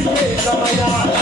Yeah.